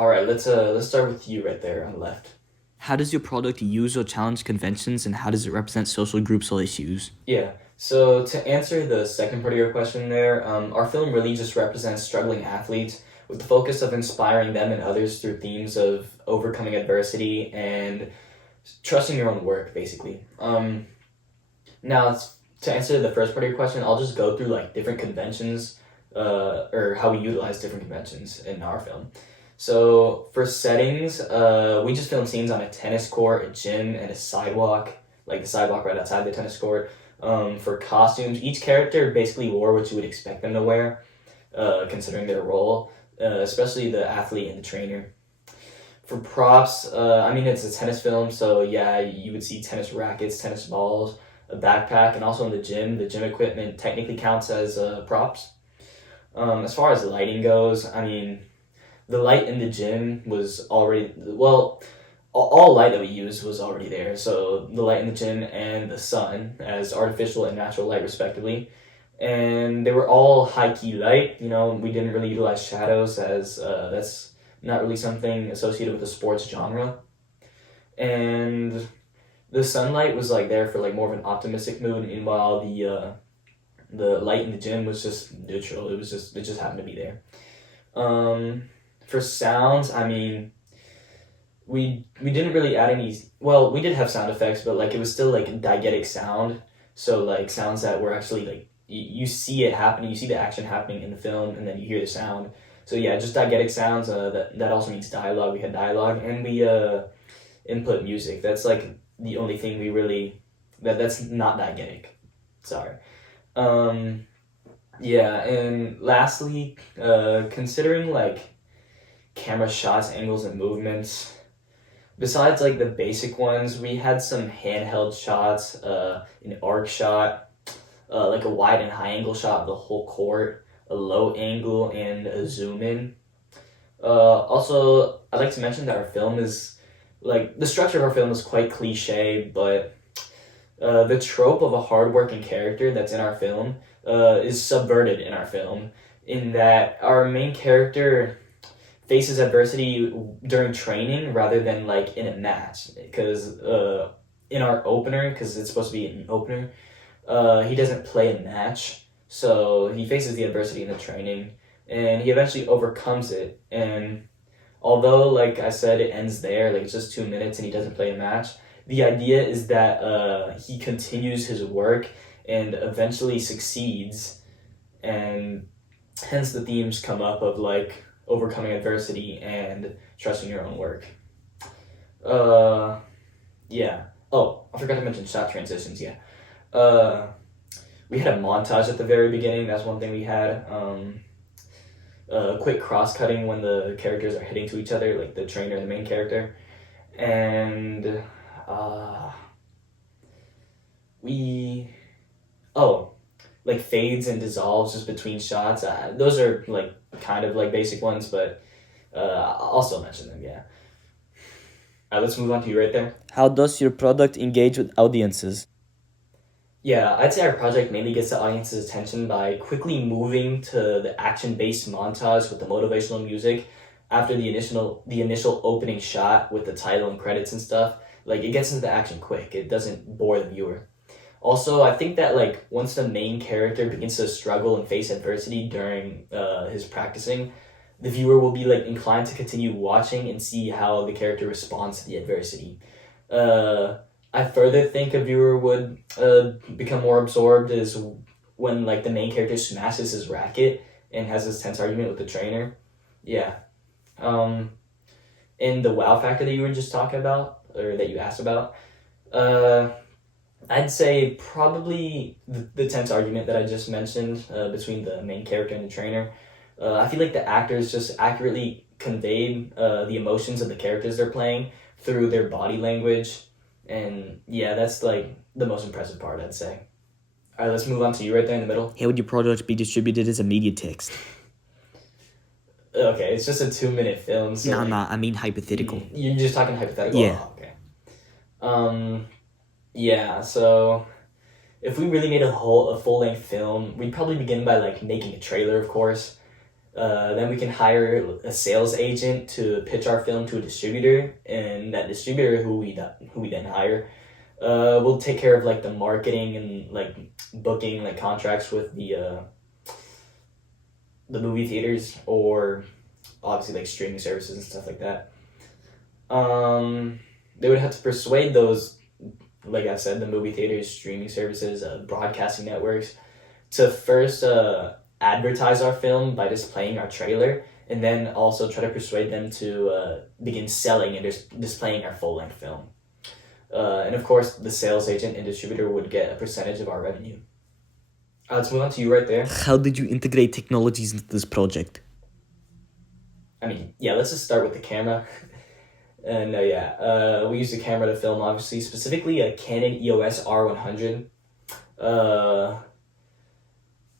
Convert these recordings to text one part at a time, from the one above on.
All right, let's start with you right there on the left. How does your product use or challenge conventions, and how does it represent social groups or issues? Yeah. So to answer the second part of your question there, our film really just represents struggling athletes with the focus of inspiring them and others through themes of overcoming adversity and trusting your own work, basically. Now, to answer the first part of your question, I'll just go through like different conventions, or how we utilize different conventions in our film. So for settings, we just film scenes on a tennis court, a gym, and a sidewalk, like the sidewalk right outside the tennis court. For costumes, each character basically wore what you would expect them to wear, considering their role, especially the athlete and the trainer. For props, I mean, it's a tennis film, so yeah, you would see tennis rackets, tennis balls, a backpack, and also in the gym equipment technically counts as props. As far as lighting goes, I mean, the light in the gym was already, well, all light that we used was already there. So the light in the gym and the sun as artificial and natural light, respectively. And they were all high key light. We didn't really utilize shadows as that's not really something associated with the sports genre. And the sunlight was like there for like more of an optimistic mood. Meanwhile, the light in the gym was just neutral. It just happened to be there. For sounds, I mean, we didn't really add any. Well, we did have sound effects, but like it was still like a diegetic sound. So like sounds that were actually like you see it happening, you see the action happening in the film, and then you hear the sound. So yeah, just diegetic sounds. That also means dialogue. We had dialogue, and we input music. That's like the only thing we really that's not diegetic. Sorry. Um, yeah, and lastly, considering like camera shots, angles, and movements. Besides like the basic ones, we had some handheld shots, an arc shot, like a wide and high angle shot of the whole court, a low angle, and a zoom in. Also, I'd like to mention that our film is like the structure of our film is quite cliche, but the trope of a hardworking character that's in our film is subverted in our film, in that our main character faces adversity during training rather than like in a match. Because in our opener, because it's supposed to be an opener, he doesn't play a match, so he faces the adversity in the training, and he eventually overcomes it. And although, like I said, it ends there, like it's just 2 minutes and he doesn't play a match. The idea is that he continues his work and eventually succeeds, and hence the themes come up of like overcoming adversity and trusting your own work. Uh, yeah. Oh, I forgot to mention shot transitions. Yeah. Uh, we had a montage at the very beginning. That's one thing we had. Quick cross cutting when the characters are hitting to each other, like the trainer and the main character, and uh, we oh like fades and dissolves just between shots. Those are like kind of like basic ones, but I'll still mention them. Yeah. Let's move on to you right there. How does your product engage with audiences? Yeah, I'd say our project mainly gets the audience's attention by quickly moving to the action-based montage with the motivational music after the initial opening shot with the title and credits and stuff. Like it gets into the action quick. It doesn't bore the viewer. Also, I think that like once the main character begins to struggle and face adversity during his practicing, the viewer will be like inclined to continue watching and see how the character responds to the adversity. Uh, I further think a viewer would become more absorbed is when like the main character smashes his racket and has this tense argument with the trainer. Yeah. Um, and the wow factor that you were just talking about or that you asked about. Uh, I'd say probably the tense argument that I just mentioned between the main character and the trainer. I feel like the actors just accurately conveyed the emotions of the characters they're playing through their body language. And yeah, that's like the most impressive part, I'd say. All right, let's move on to you right there in the middle. How would your product be distributed as a media text? Okay, it's just a 2 minute film, so Nah, like, nah, I mean hypothetical. you're just talking hypothetical. Yeah. Oh, okay. Um, yeah. So if we really made a full length film, we'd probably begin by like making a trailer, of course. Then we can hire a sales agent to pitch our film to a distributor, and that distributor who we then hire will take care of like the marketing and like booking like contracts with the movie theaters or obviously like streaming services and stuff like that. They would have to persuade those, like I said, the movie theaters, streaming services, broadcasting networks, to first advertise our film by displaying our trailer, and then also try to persuade them to begin selling and displaying our full length film. And of course, the sales agent and distributor would get a percentage of our revenue. Let's move on to you right there. How did you integrate technologies into this project? I mean, yeah, let's just start with the camera. And we used the camera to film, obviously, specifically a Canon EOS R100.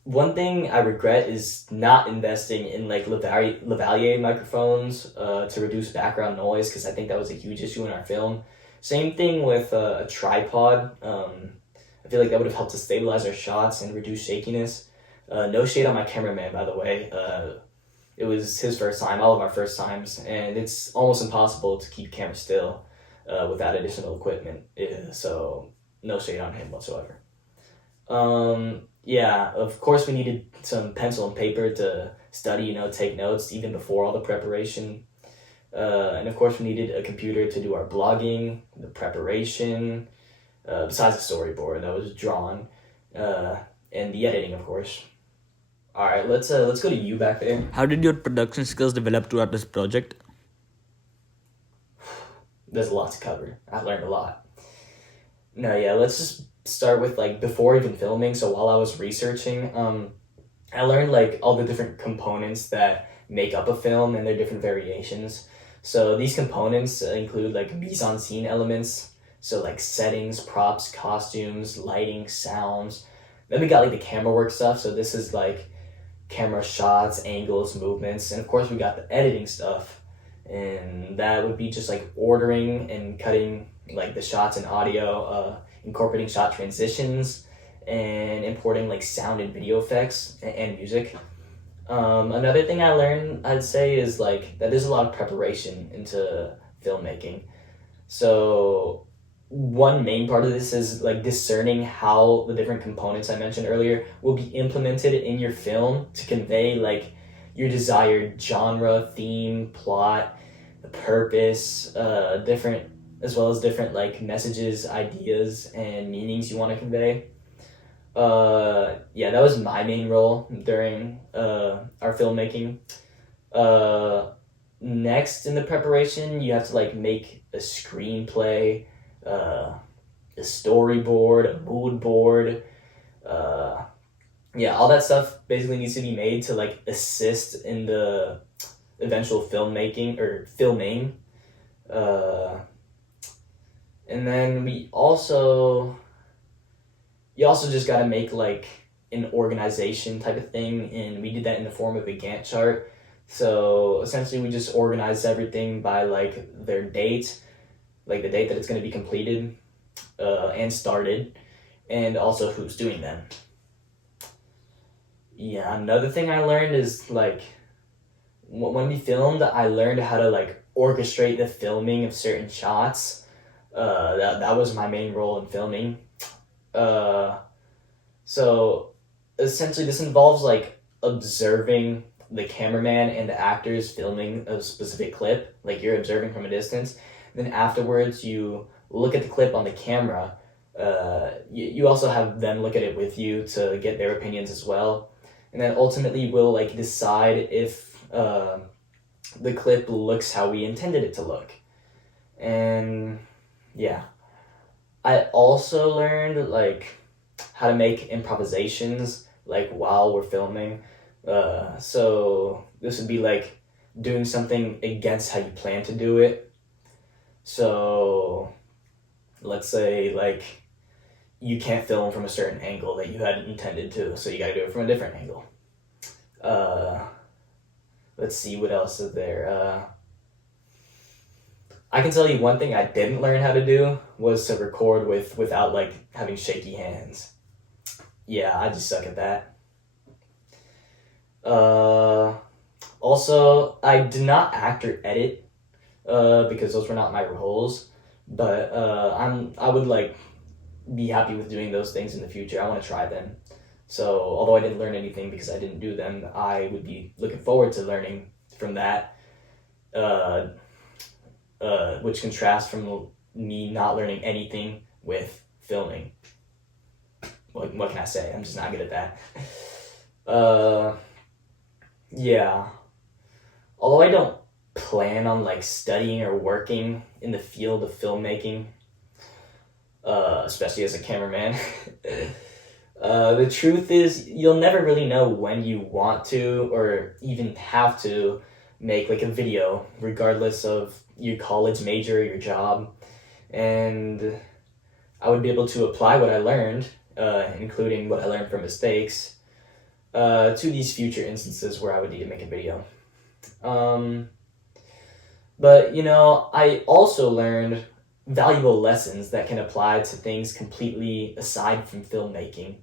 One thing I regret is not investing in like lavalier microphones to reduce background noise, because I think that was a huge issue in our film. Same thing with a tripod. I feel like that would have helped to stabilize our shots and reduce shakiness. No shade on my cameraman, by the way. It was his first time, all of our first times, and it's almost impossible to keep camera still without additional equipment. So no shade on him whatsoever. Of course we needed some pencil and paper to study, take notes even before all the preparation. And of course we needed a computer to do our blogging, the preparation, besides the storyboard that was drawn, and the editing, of course. All right, let's go to you back there. How did your production skills develop throughout this project? There's a lot to cover. I've learned a lot. Let's just start with like before even filming. So while I was researching, I learned like all the different components that make up a film and their different variations. So these components include like mise-en-scene elements, so like settings, props, costumes, lighting, sounds. Then we got like the camera work stuff. So this is like camera shots, angles, movements, and of course we got the editing stuff, and that would be just like ordering and cutting like the shots and audio, incorporating shot transitions, and importing like sound and video effects and music. Another thing I learned, I'd say, is like that there's a lot of preparation into filmmaking. So one main part of this is like discerning how the different components I mentioned earlier will be implemented in your film to convey like your desired genre, theme, plot, the purpose, different as well as different like messages, ideas, and meanings you want to convey. That was my main role during our filmmaking. Next in the preparation, you have to like make a screenplay, a storyboard, a mood board, all that stuff basically needs to be made to like assist in the eventual filmmaking or filming. And then you also just got to make like an organization type of thing, and we did that in the form of a Gantt chart. So essentially we just organized everything by like their date, like the date that it's going to be completed and started, and also who's doing them. Another thing I learned is like when we filmed, I learned how to like orchestrate the filming of certain shots. That was my main role in filming. So essentially this involves like observing the cameraman and the actors filming a specific clip, like you're observing from a distance. Then afterwards you look at the clip on the camera. You also have them look at it with you to get their opinions as well. And then ultimately we'll like decide if the clip looks how we intended it to look. And I also learned like how to make improvisations like while we're filming. So this would be like doing something against how you plan to do it. So let's say like you can't film from a certain angle that you hadn't intended to, so you gotta do it from a different angle. Let's see, what else is there? I can tell you one thing I didn't learn how to do was to record without like having shaky hands. I just suck at that. Also, I did not act or edit because those were not my roles. But I would like be happy with doing those things in the future. I want to try them. So although I didn't learn anything because I didn't do them, I would be looking forward to learning from that. Uh, which contrasts from me not learning anything with filming. What can I say? I'm just not good at that. Yeah. Although I don't plan on like studying or working in the field of filmmaking, especially as a cameraman. The truth is, you'll never really know when you want to or even have to make like a video, regardless of your college major, your job, and I would be able to apply what I learned, including what I learned from mistakes, to these future instances where I would need to make a video. But I also learned valuable lessons that can apply to things completely aside from filmmaking.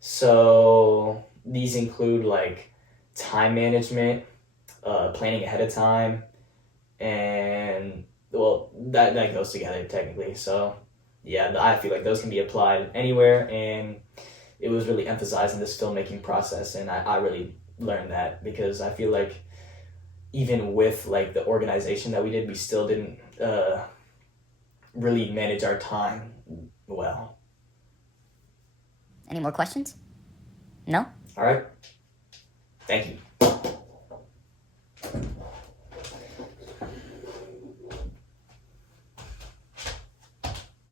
So these include like time management, planning ahead of time, and well, that goes together technically. So yeah, I feel like those can be applied anywhere, and it was really emphasized in this filmmaking process, and I really learned that because I feel like even with like the organization that we did, we still didn't really manage our time well. Any more questions? No? All right. Thank you.